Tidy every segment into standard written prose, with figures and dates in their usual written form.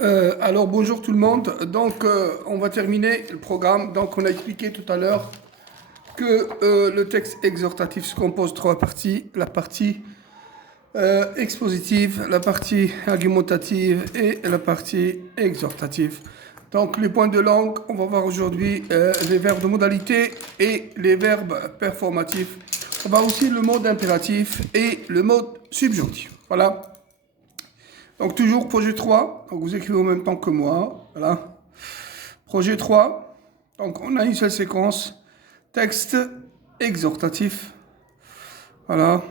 Alors bonjour tout le monde. Donc on va terminer le programme. Donc on a expliqué tout à l'heure que le texte exhortatif se compose de trois parties. La partie expositive, la partie argumentative et la partie exhortative. Donc les points de langue, on va voir aujourd'hui les verbes de modalité et les verbes performatifs. On va aussi le mode impératif et le mode subjonctif. Voilà. Donc toujours projet 3, donc vous écrivez en même temps que moi, voilà. Projet 3, donc on a une seule séquence, texte exhortatif, voilà,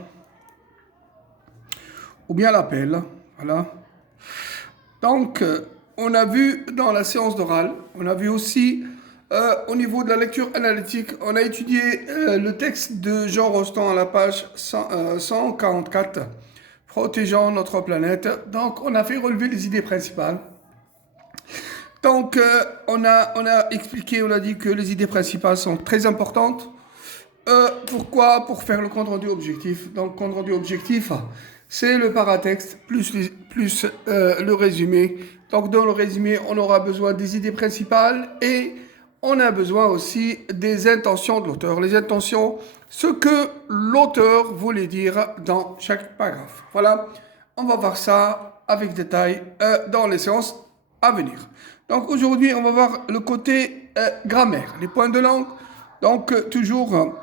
ou bien l'appel, voilà. Donc on a vu dans la séance d'oral, on a vu aussi au niveau de la lecture analytique, on a étudié le texte de Jean Rostand à la page 144, protégeant notre planète. Donc, on a fait relever les idées principales. Donc, on a expliqué, on a dit que les idées principales sont très importantes. Pourquoi? Pour faire le compte rendu objectif. Donc, compte rendu objectif, c'est le paratexte plus le résumé. Donc, dans le résumé, on aura besoin des idées principales et on a besoin aussi des intentions de l'auteur. Les intentions, ce que l'auteur voulait dire dans chaque paragraphe. Voilà, on va voir ça avec détail dans les séances à venir. Donc aujourd'hui, on va voir le côté grammaire, les points de langue. Donc toujours,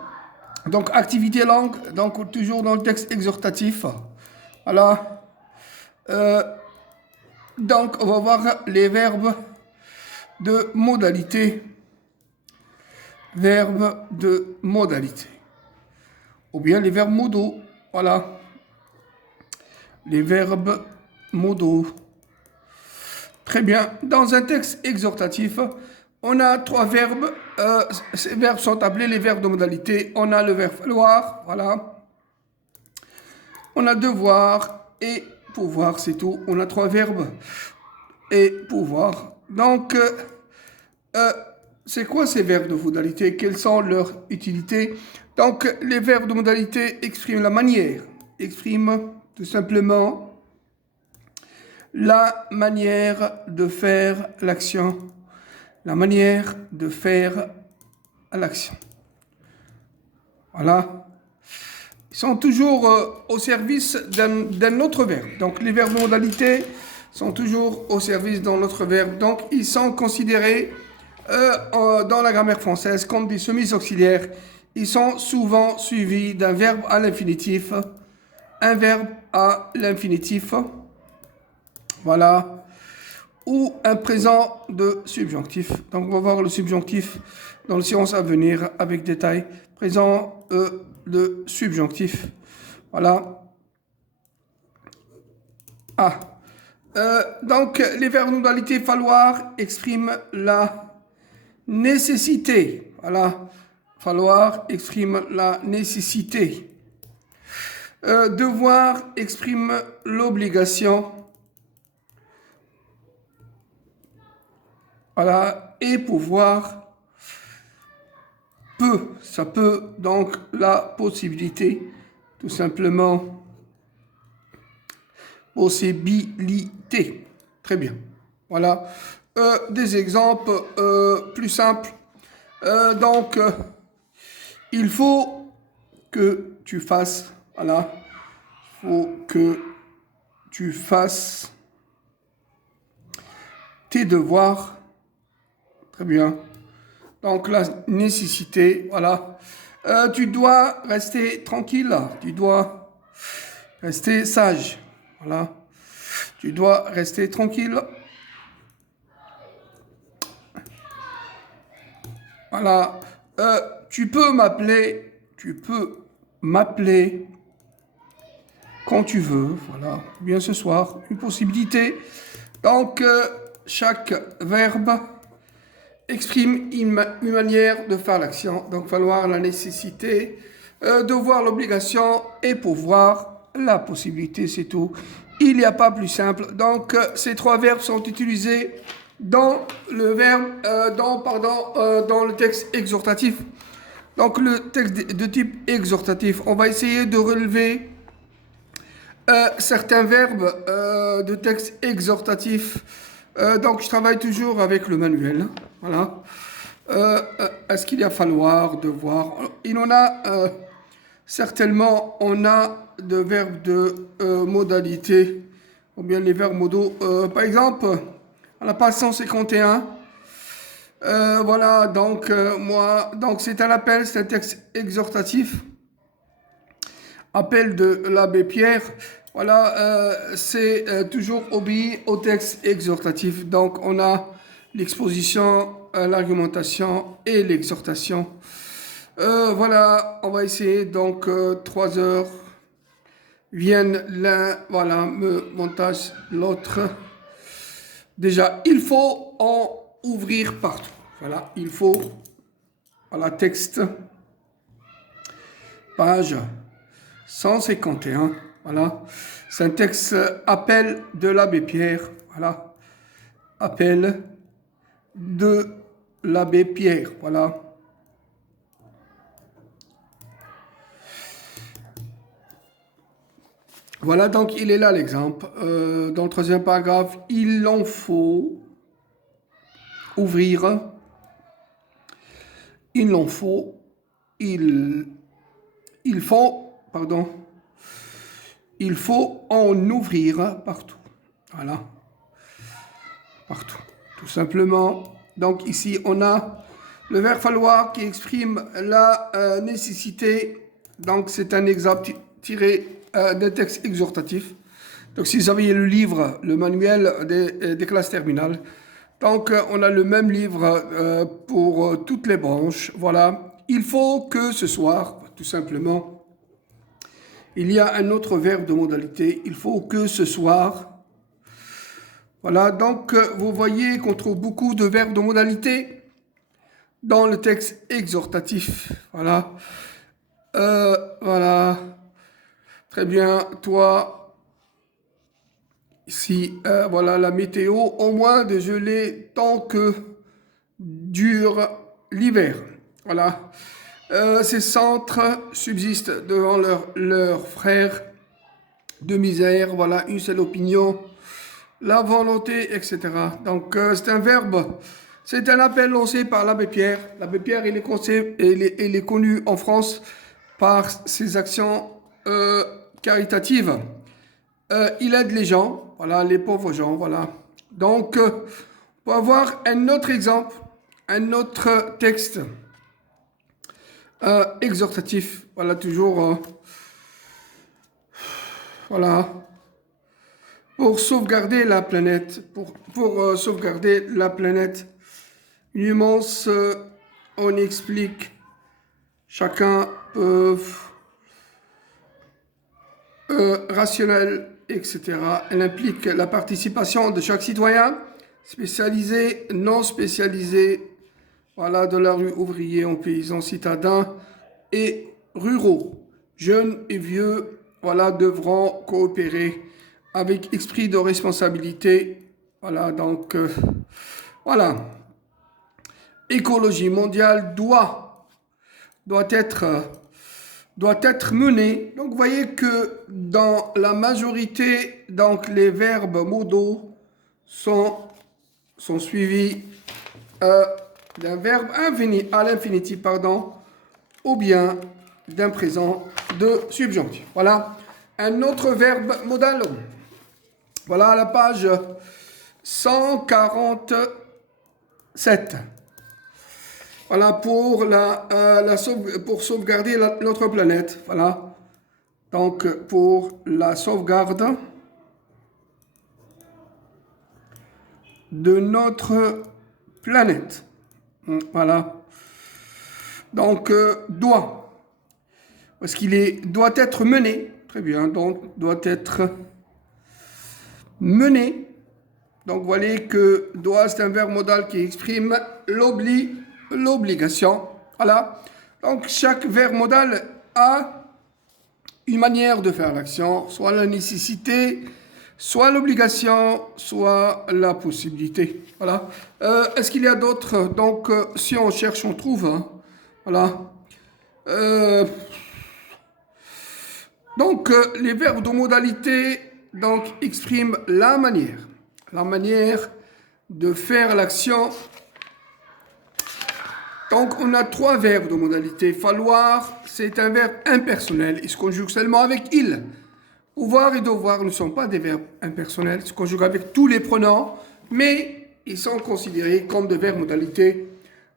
donc activité langue, donc toujours dans le texte exhortatif. Voilà. Donc on va voir les verbes de modalité. Verbes de modalité. Ou bien les verbes modaux. Voilà. Les verbes modaux. Très bien. Dans un texte exhortatif, on a trois verbes. Ces verbes sont appelés les verbes de modalité. On a le verbe falloir. Voilà. On a devoir et pouvoir, c'est tout. On a trois verbes et pouvoir. Donc, c'est quoi ces verbes de modalité? Quelles sont leurs utilités? Donc, les verbes de modalité expriment la manière, expriment tout simplement la manière de faire l'action. La manière de faire l'action. Voilà. Ils sont toujours au service d'un autre verbe. Donc, les verbes de modalité sont toujours au service d'un autre verbe. Donc, ils sont considérés dans la grammaire française comme des semis-auxiliaires. Ils sont souvent suivis d'un verbe à l'infinitif. Un verbe à l'infinitif. Voilà. Ou un présent de subjonctif. Donc, on va voir le subjonctif dans les séances à venir avec détail. Présent de subjonctif. Voilà. Ah. Donc, les verbes de modalité falloir expriment la nécessité. Voilà. Falloir exprime la nécessité. Devoir exprime l'obligation. Voilà. Et pouvoir peut. Ça peut donc la possibilité. Tout simplement. Possibilité. Très bien. Voilà. Des exemples plus simples. Donc, il faut que tu fasses, voilà, il faut que tu fasses tes devoirs. Très bien. Donc, la nécessité, voilà. Tu dois rester tranquille, tu dois rester sage, voilà. Tu dois rester tranquille. Voilà. Tu peux m'appeler quand tu veux. Voilà. Bien ce soir, une possibilité. Donc, chaque verbe exprime une manière de faire l'action. Donc, falloir la nécessité, devoir l'obligation et pouvoir la possibilité, c'est tout. Il n'y a pas plus simple. Donc, ces trois verbes sont utilisés dans le verbe, dans le texte exhortatif. Donc, le texte de type exhortatif, on va essayer de relever certains verbes de texte exhortatif Donc, je travaille toujours avec le manuel. Voilà. Est-ce qu'il y a falloir, devoir? Il en a certainement, on a de verbes de modalité, ou bien les verbes modaux. Par exemple, à la page 151, voilà, donc donc c'est un appel, c'est un texte exhortatif. Appel de l'abbé Pierre. Voilà, c'est toujours obéi au texte exhortatif. Donc, on a l'exposition, l'argumentation et l'exhortation. Voilà, on va essayer. Donc, 3 heures viennent l'un, voilà, me montage l'autre. Déjà, il faut en ouvrir partout. Voilà, il faut, voilà, texte, page 151, voilà. C'est un texte appel de l'abbé Pierre, voilà. Appel de l'abbé Pierre, voilà. Voilà, donc il est là l'exemple. Dans le troisième paragraphe, il en faut ouvrir. Il en faut, il faut, pardon. Il faut en ouvrir partout. Voilà. Partout. Tout simplement. Donc ici, on a le verbe falloir qui exprime la nécessité. Donc c'est un exemple tiré d'un texte exhortatif. Donc si vous avez le livre, le manuel des classes terminales, donc on a le même livre pour toutes les branches. Voilà. Il faut que ce soir, tout simplement, il y a un autre verbe de modalité. Il faut que ce soir. Voilà, donc vous voyez qu'on trouve beaucoup de verbes de modalité dans le texte exhortatif. Voilà. Voilà. Très bien. Toi, ici, voilà la météo. Au moins de geler tant que dure l'hiver. Voilà. Ces centres subsistent devant leurs frères de misère. Voilà, une seule opinion, la volonté, etc. Donc, c'est un verbe, c'est un appel lancé par l'abbé Pierre. L'abbé Pierre, il est connu en France par ses actions caritatives. Il aide les gens, voilà, les pauvres gens, voilà. Donc, on va voir un autre exemple, un autre texte exhortatif, voilà, toujours, voilà, pour sauvegarder la planète, pour sauvegarder la planète. Une immense, on explique, chacun rationnel, etc. Elle implique la participation de chaque citoyen, spécialisé, non spécialisé, voilà, de la rue ouvrier en paysans citadins et ruraux. Jeunes et vieux, voilà, devront coopérer avec esprit de responsabilité. Voilà, donc, voilà. Écologie mondiale doit être menée. Donc, vous voyez que dans la majorité, donc, les verbes modaux sont suivis d'un verbe à l'infinitif, pardon, ou bien d'un présent de subjonctif. Voilà. Un autre verbe modal. Voilà à la page 147. Voilà pour pour sauvegarder notre planète. Voilà. Donc pour la sauvegarde de notre planète. Voilà. Donc doit. Parce doit être mené. Très bien. Donc doit être mené. Donc, vous voyez que doit, c'est un verbe modal qui exprime l'obligation. Voilà. Donc, chaque verbe modal a une manière de faire l'action, soit la nécessité, soit l'obligation, soit la possibilité. Voilà. Est-ce qu'il y a d'autres? Donc, si on cherche, on trouve. Hein. Voilà. Donc, les verbes de modalité donc, expriment la manière. La manière de faire l'action. Donc, on a 3 verbes de modalité. Falloir, c'est un verbe impersonnel. Il se conjugue seulement avec il. Pouvoir et devoir ne sont pas des verbes impersonnels. Ils se conjuguent avec tous les pronoms, mais ils sont considérés comme des verbes modalité.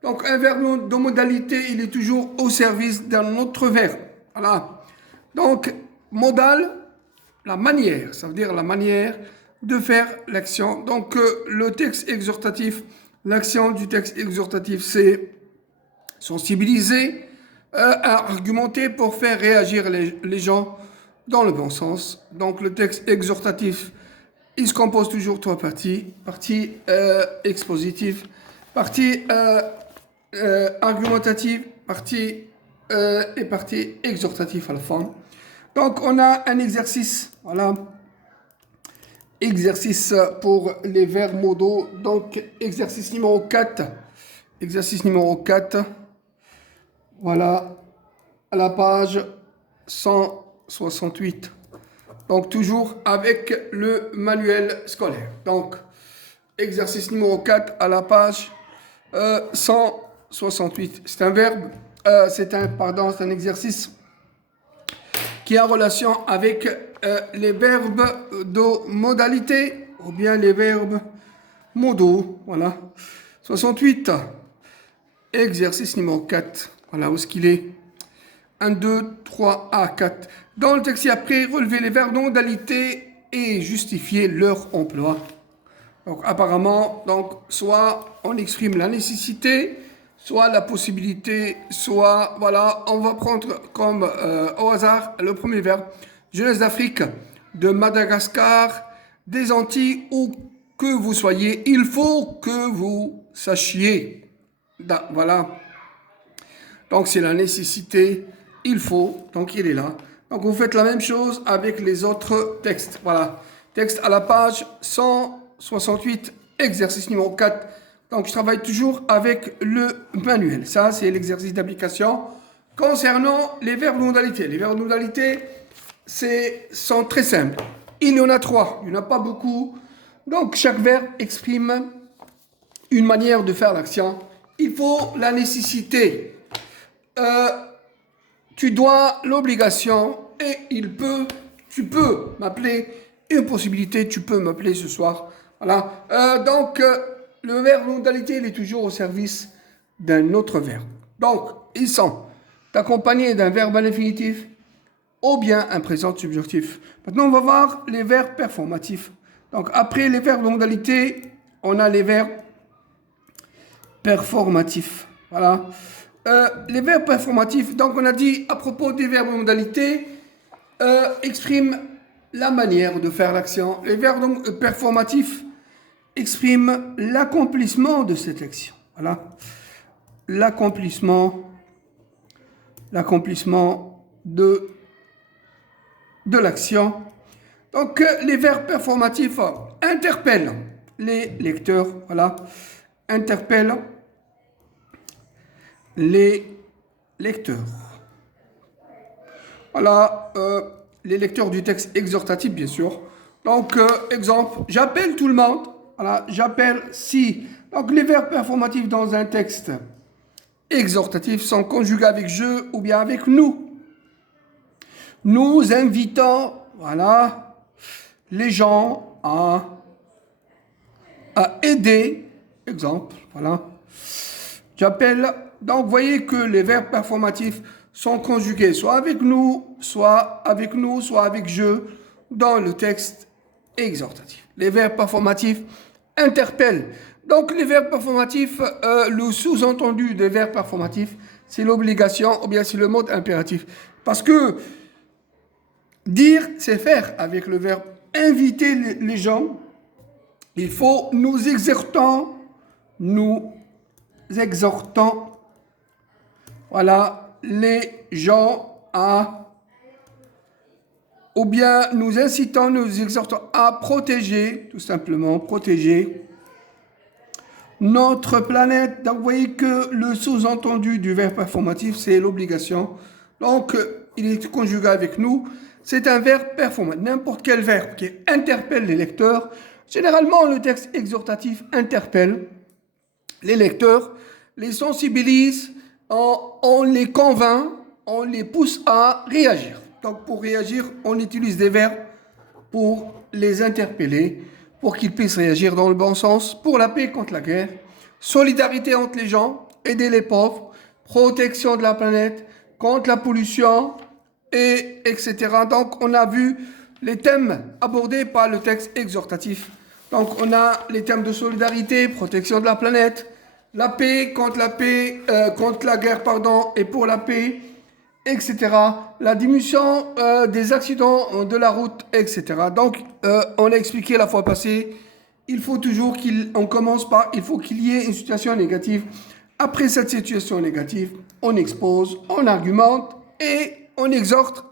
Donc, un verbe de modalité, il est toujours au service d'un autre verbe. Voilà. Donc, modal, la manière, ça veut dire la manière de faire l'action. Donc, le texte exhortatif, l'action du texte exhortatif, c'est sensibiliser, argumenter pour faire réagir les gens dans le bon sens. Donc, le texte exhortatif, il se compose toujours de 3 parties. Partie expositive, partie argumentative, partie et partie exhortative à la fin. Donc, on a un exercice, voilà, exercice pour les verbes modaux. Donc, exercice numéro 4, exercice numéro 4, voilà, à la page 168. Donc, toujours avec le manuel scolaire. Donc, exercice numéro 4 à la page 168. C'est un verbe, c'est un exercice qui est en relation avec les verbes de modalité ou bien les verbes modaux. Voilà. 68. Exercice numéro 4. Voilà où est-ce qu'il est. 1, 2, 3, A, 4. Dans le texte après, relever les verbes de modalité et justifier leur emploi. Donc apparemment, donc, soit on exprime la nécessité, soit la possibilité, soit, voilà, on va prendre comme au hasard le premier verbe. Jeunesse d'Afrique, de Madagascar, des Antilles, où que vous soyez, il faut que vous sachiez. Voilà. Donc c'est la nécessité, il faut, donc il est là. Donc vous faites la même chose avec les autres textes. Voilà. Texte à la page 168, exercice numéro 4. Donc je travaille toujours avec le manuel. Ça, c'est l'exercice d'application. Concernant les verbes de modalité. Les verbes de modalité, sont très simples. Il y en a 3, il n'y en a pas beaucoup. Donc chaque verbe exprime une manière de faire l'action. Il faut la nécessité. Tu dois l'obligation et tu peux m'appeler. Une possibilité, tu peux m'appeler ce soir. Voilà. Donc, le verbe modalité, il est toujours au service d'un autre verbe. Donc, ils sont accompagnés d'un verbe à l'infinitif ou bien un présent subjonctif. Maintenant, on va voir les verbes performatifs. Donc, après les verbes de modalité, on a les verbes performatifs. Voilà. Les verbes performatifs, donc on a dit à propos des verbes de modalité, expriment la manière de faire l'action. Les verbes performatifs expriment l'accomplissement de cette action. Voilà. L'accomplissement de l'action. Donc, les verbes performatifs interpellent les lecteurs. Voilà. Interpellent les lecteurs. Voilà, les lecteurs du texte exhortatif, bien sûr. Donc, exemple, j'appelle tout le monde. Voilà, j'appelle si. Donc, les verbes performatifs dans un texte exhortatif sont conjugués avec je ou bien avec nous. Nous invitons, voilà, les gens à aider. Exemple, voilà. J'appelle. Donc, vous voyez que les verbes performatifs sont conjugués soit avec nous, soit avec je dans le texte exhortatif. Les verbes performatifs interpellent. Donc, les verbes performatifs, le sous-entendu des verbes performatifs, c'est l'obligation ou bien c'est le mode impératif. Parce que dire, c'est faire avec le verbe inviter les gens. Il faut nous exhortons, voilà, les gens à, ou bien nous incitons, nous exhortons à protéger, tout simplement, protéger notre planète. Donc, vous voyez que le sous-entendu du verbe performatif, c'est l'obligation. Donc, il est conjugué avec nous. C'est un verbe performatif. N'importe quel verbe qui interpelle les lecteurs Généralement, le texte exhortatif interpelle les lecteurs, les sensibilise, on les convainc, on les pousse à réagir. Donc, pour réagir, on utilise des verbes pour les interpeller, pour qu'ils puissent réagir dans le bon sens, pour la paix contre la guerre, solidarité entre les gens, aider les pauvres, protection de la planète, contre la pollution, et etc. Donc, on a vu les thèmes abordés par le texte exhortatif. Donc, on a les thèmes de solidarité, protection de la planète, la paix, contre la guerre, pardon, et pour la paix, etc. La diminution des accidents de la route, etc. Donc, on a expliqué la fois passée, il faut toujours il faut qu'il y ait une situation négative. Après cette situation négative, on expose, on argumente et on exhorte,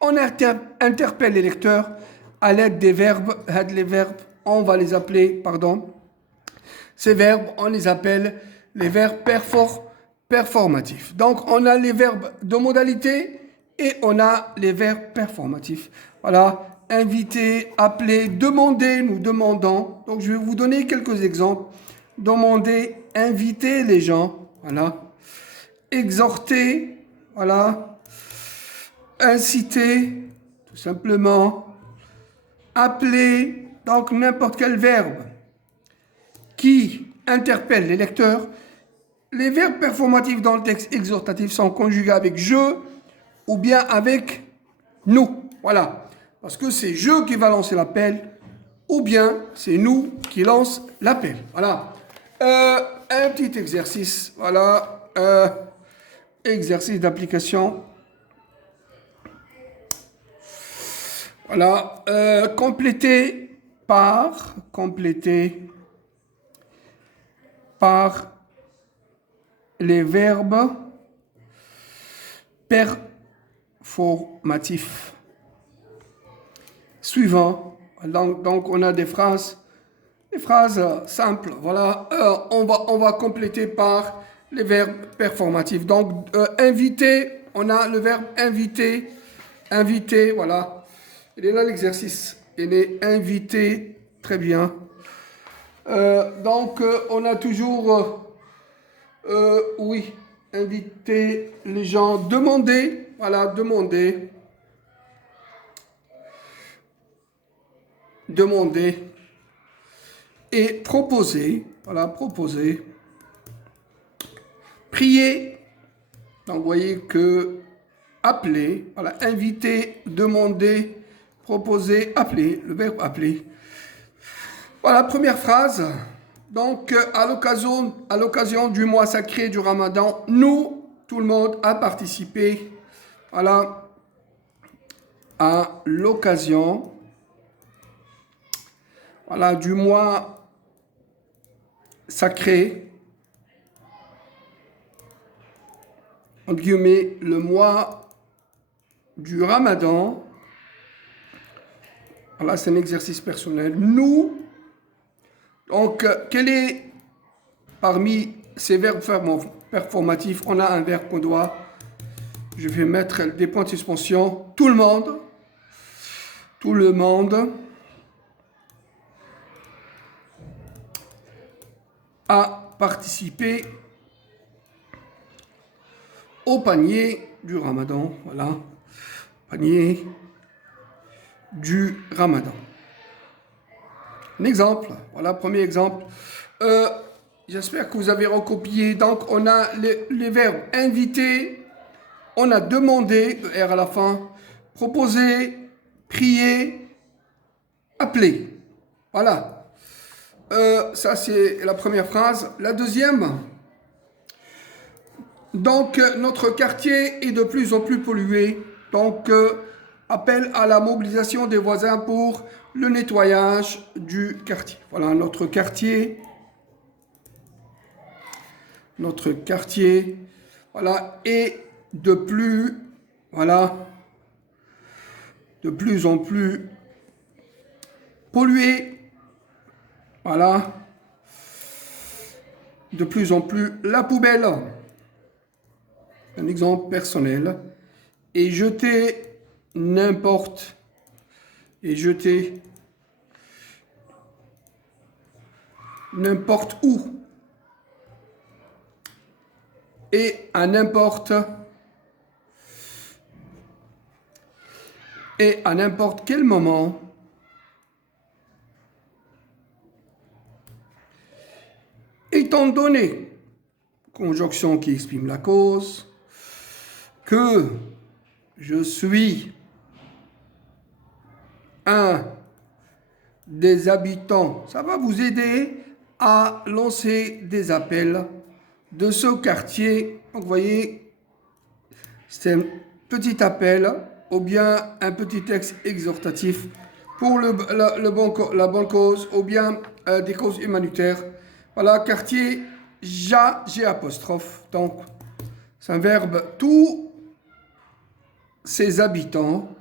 on interpelle les lecteurs à l'aide des verbes, on va les appeler, pardon, ces verbes, on les appelle les verbes performatifs. Donc, on a les verbes de modalité et on a les verbes performatifs. Voilà, inviter, appeler, demander, nous demandons. Donc, je vais vous donner quelques exemples. Demander, inviter les gens, voilà. Exhorter, voilà. Inciter, tout simplement. Appeler, donc n'importe quel verbe qui interpelle les lecteurs. Les verbes performatifs dans le texte exhortatif sont conjugués avec je ou bien avec nous. Voilà. Parce que c'est je qui va lancer l'appel ou bien c'est nous qui lance l'appel. Voilà. Un petit exercice. Voilà. Exercice d'application. Voilà. Compléter par les verbes performatifs suivants. Donc, on a des phrases simples. Voilà, on va compléter par les verbes performatifs. Donc, inviter, on a le verbe inviter, voilà. Il est là l'exercice. Il est invité, très bien. Donc, on a toujours, oui, inviter les gens, demander, voilà, demander, et proposer, voilà, proposer, prier, donc vous voyez que appeler, voilà, inviter, demander, proposer, appeler, le verbe appeler. Voilà, première phrase. Donc, à l'occasion du mois sacré du Ramadan, nous, tout le monde, a participé, voilà, à l'occasion, voilà, du mois sacré, entre guillemets, le mois du Ramadan. Voilà, c'est un exercice personnel. Nous, donc, quel est, parmi ces verbes performatifs, on a un verbe qu'on doit, je vais mettre des points de suspension, tout le monde, a participé au panier du Ramadan, voilà, panier du Ramadan. Un exemple, voilà, premier exemple. J'espère que vous avez recopié. Donc, on a les verbes inviter, on a demandé, R à la fin, proposer, prier, appeler. Voilà. Ça, c'est la première phrase. La deuxième, donc, notre quartier est de plus en plus pollué. Donc, appel à la mobilisation des voisins pour le nettoyage du quartier. Voilà, notre quartier, voilà, est de plus en plus pollué. Voilà, de plus en plus la poubelle. Un exemple personnel. Et jeter n'importe où et à n'importe quel moment, étant donné, conjonction qui exprime la cause, que je suis un des habitants, ça va vous aider à lancer des appels de ce quartier. Donc, vous voyez, c'est un petit appel ou bien un petit texte exhortatif pour la bonne cause ou bien des causes humanitaires. Voilà, quartier, G apostrophe. Donc, c'est un verbe, tous ses habitants.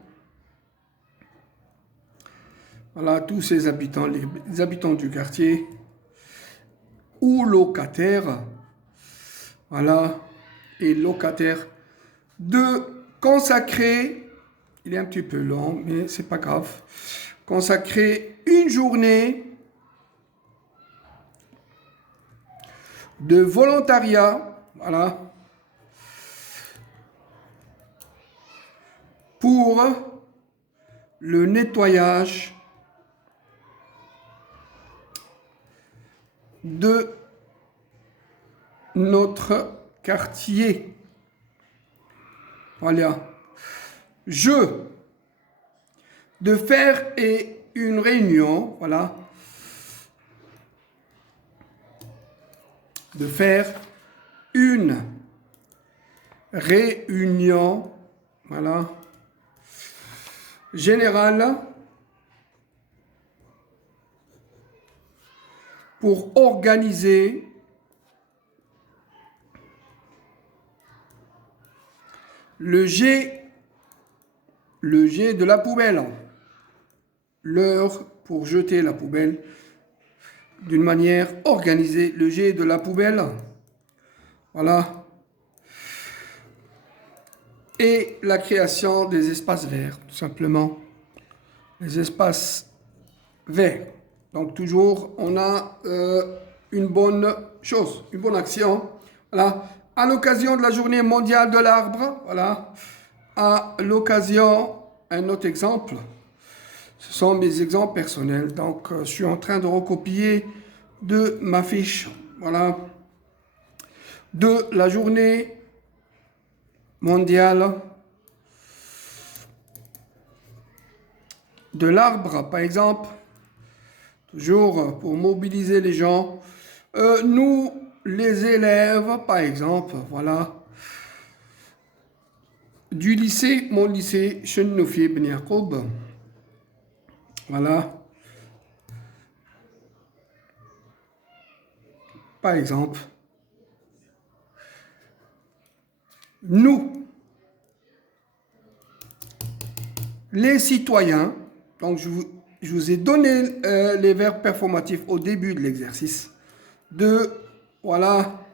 Voilà, tous ces habitants, les habitants du quartier ou locataires, voilà, et locataires, de consacrer, il est un petit peu long, mais c'est pas grave, consacrer une journée de volontariat, voilà, pour le nettoyage de notre quartier. Voilà. De faire une réunion, voilà. De faire une réunion, voilà, générale pour organiser le jet de la poubelle, l'heure pour jeter la poubelle d'une manière organisée, le jet de la poubelle, voilà, et la création des espaces verts, tout simplement, les espaces verts. Donc toujours, on a une bonne chose, une bonne action, voilà, à l'occasion de la journée mondiale de l'arbre, voilà, à l'occasion, un autre exemple, ce sont mes exemples personnels, donc je suis en train de recopier de ma fiche, voilà, de la journée mondiale de l'arbre, par exemple, toujours pour mobiliser les gens. Nous, les élèves, par exemple, voilà, du lycée, mon lycée, Chenoufi Ben Yacoub, voilà, par exemple, nous, les citoyens, donc je vous ai donné les verbes performatifs au début de l'exercice, voilà,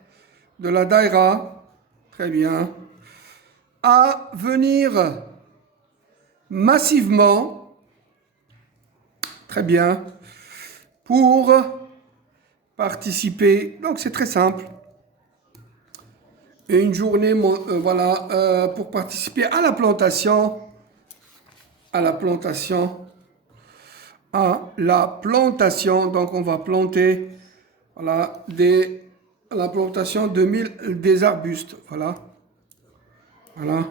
de la daïra, très bien, à venir massivement, très bien, pour participer. Donc c'est très simple. Et une journée, voilà, pour participer à la plantation, donc on va planter, voilà, la plantation des arbustes, voilà, voilà.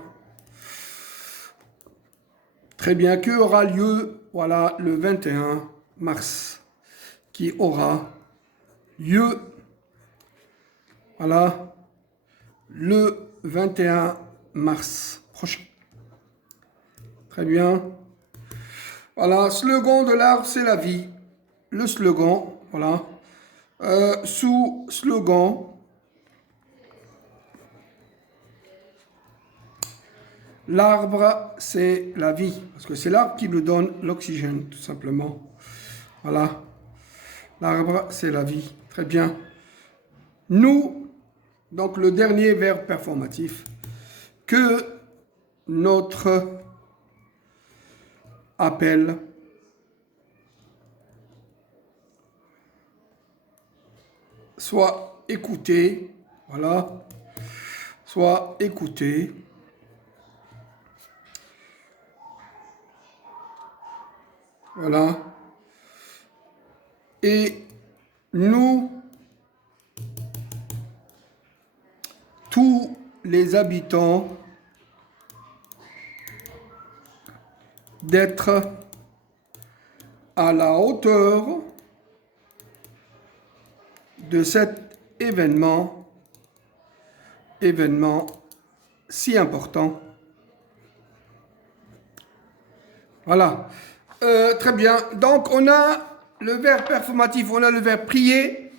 Très bien, qui aura lieu, voilà, le 21 mars, qui aura lieu, voilà, le 21 mars prochain. Très bien. Voilà, slogan de l'arbre, c'est la vie. Le slogan, voilà. Sous slogan, l'arbre, c'est la vie. Parce que c'est l'arbre qui nous donne l'oxygène, tout simplement. Voilà. L'arbre, c'est la vie. Très bien. Nous, donc le dernier verbe performatif, que notre appel soit écouté. Voilà. Soit écouté. Voilà. Et nous, tous les habitants, d'être à la hauteur de cet événement si important. Voilà. Très bien. Donc, on a le verbe performatif, on a le verbe prier,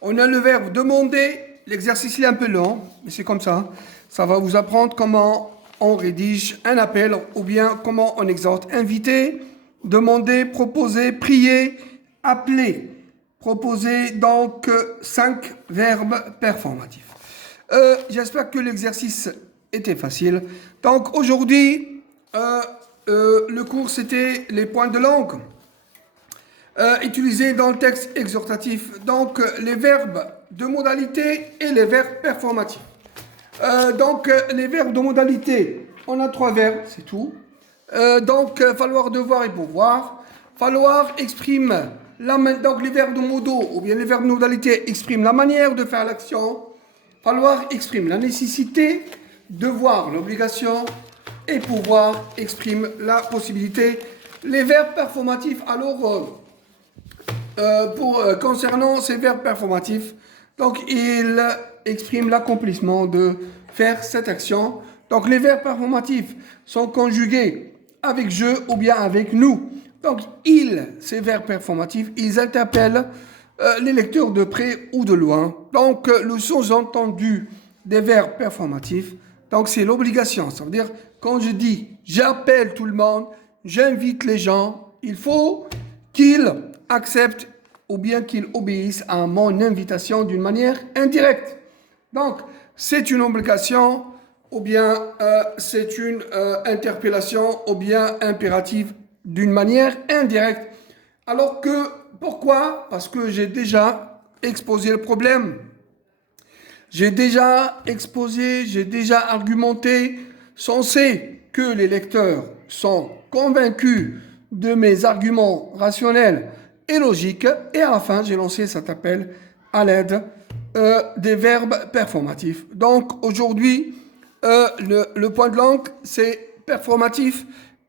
on a le verbe demander. L'exercice est un peu long, mais c'est comme ça. Ça va vous apprendre comment on rédige un appel ou bien comment on exhorte. Inviter, demander, proposer, prier, appeler. Proposer donc 5 verbes performatifs. J'espère que l'exercice était facile. Donc aujourd'hui, le cours c'était les points de langue utilisés dans le texte exhortatif. Donc les verbes de modalité et les verbes performatifs. Donc les verbes de modalité, on a 3 verbes, c'est tout. Donc falloir, devoir et pouvoir. Falloir exprime donc les verbes de modo ou bien les verbes de modalité expriment la manière de faire l'action. Falloir exprime la nécessité, devoir l'obligation et pouvoir exprime la possibilité. Les verbes performatifs, alors concernant ces verbes performatifs, donc ils expriment l'accomplissement de faire cette action. Donc les verbes performatifs sont conjugués avec je ou bien avec nous. Donc ces verbes performatifs, ils interpellent les lecteurs de près ou de loin. Donc le sous-entendu des verbes performatifs, donc c'est l'obligation. Ça veut dire quand je dis j'appelle tout le monde, j'invite les gens, il faut qu'ils acceptent ou bien qu'ils obéissent à mon invitation d'une manière indirecte. Donc c'est une obligation ou bien c'est une interpellation ou bien impérative d'une manière indirecte. Alors que, pourquoi? Parce que j'ai déjà exposé le problème. J'ai déjà exposé, j'ai déjà argumenté, censé que les lecteurs sont convaincus de mes arguments rationnels et logiques. Et à la fin, j'ai lancé cet appel à l'aide des verbes performatifs. Donc aujourd'hui, le point de langue, c'est performatif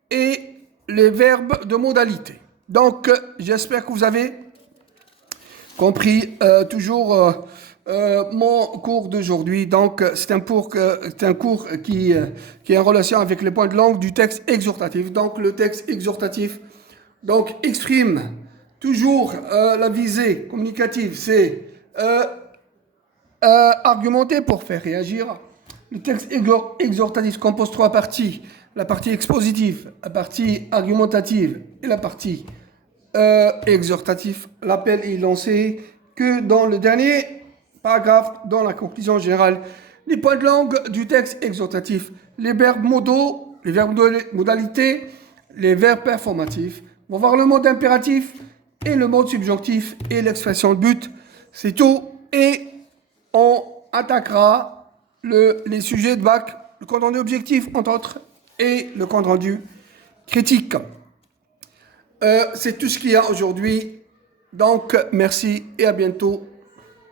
et les verbes de modalité. Donc, j'espère que vous avez compris toujours mon cours d'aujourd'hui. Donc, c'est un cours qui est en relation avec les points de langue du texte exhortatif. Donc, le texte exhortatif exprime toujours la visée communicative, c'est argumenter pour faire réagir. Le texte exhortatif compose 3 parties. La partie expositive, la partie argumentative et la partie exhortative. L'appel est lancé que dans le dernier paragraphe, dans la conclusion générale. Les points de langue du texte exhortatif, les verbes modaux, les verbes de modalité, les verbes performatifs. On va voir le mode impératif et le mode subjonctif et l'expression de but. C'est tout. Et on attaquera les sujets de bac, le compte rendu objectif, entre autres, et le compte rendu critique. C'est tout ce qu'il y a aujourd'hui. Donc, merci et à bientôt.